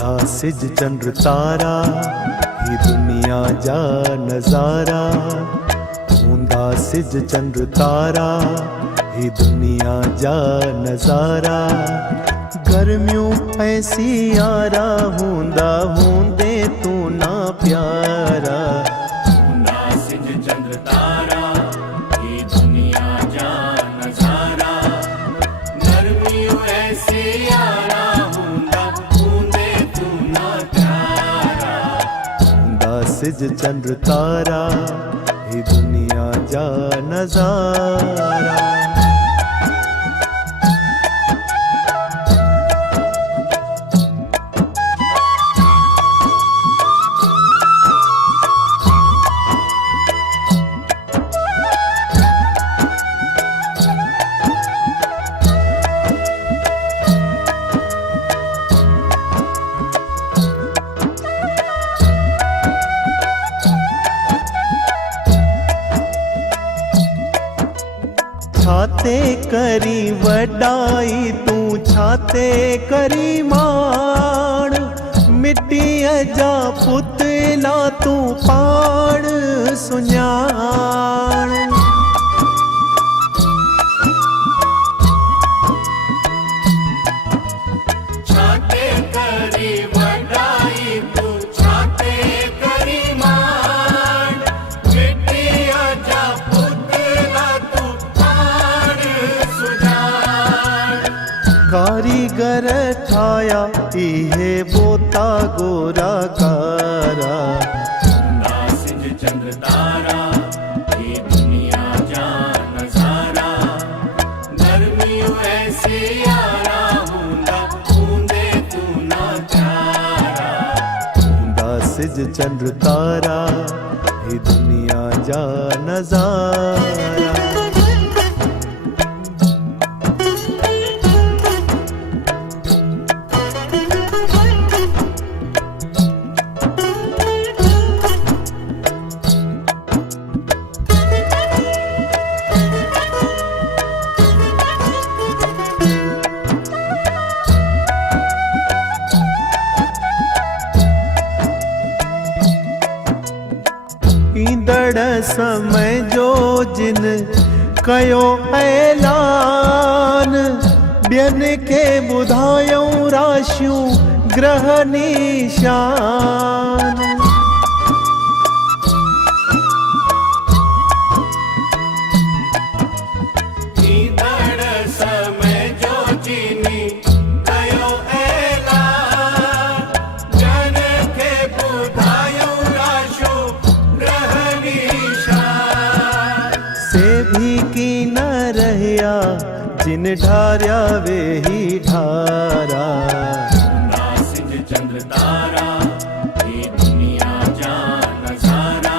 हूंदा सिज चंद्र तारा, ही दुनिया जा नज़ारा। हूंदा सिज चंद्र तारा, ही दुनिया जा नज़ारा। गर्मियों ऐसी यारा, हूंदा हूंदे तू ना प्यारा। हूंदा सिज चंद्र तारा, ही दुनिया जा नज़ारा। गर्मियों ऐसी यारा, हूंदा हूंदे तू ना प्यारा। हूंदा सिज चंद्र तारा, ही दुनिया जा नज़ारा। छाते करी वडाई तू, छाते करी मान। मिट्टीअ जा पुतला तू पाण सुञाण। छाते करी वडाई तू, छाते करी मान। मिट्टीअ जा पुतला तू पाण सुञाण। कारीगर ठाया इहे बोता गोरा कारा। हूंदा सिज चंद्र तारा, ही दुनिया जा नज़ारा। गर्मियों ऐसी यारा, हूंदा हूंदे तू ना प्यारा। हूंदा सिज चंद्र तारा, ही दुनिया जा नज़ारा। ईंदड़ समय जो जिन कयो ऐलान। ॿियनि खे ॿुधायूं राशियूं ग्रह निशान। ईंदड़ समय जो जिनी कयो ऐलान। ॿियनि खे ॿुधायूं राशियूं ग्रह निशान। से भी की न रहया, जिन ढारिया वे ही ढारा। हूंदा सिज चंद्र तारा, ही दुनिया जा नज़ारा।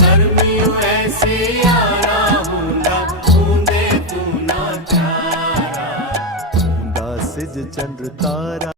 गर्मियों ऐसी यारा, हूंदा हूंदे तू ना प्यारा। हूंदा सिज चंद्र तारा।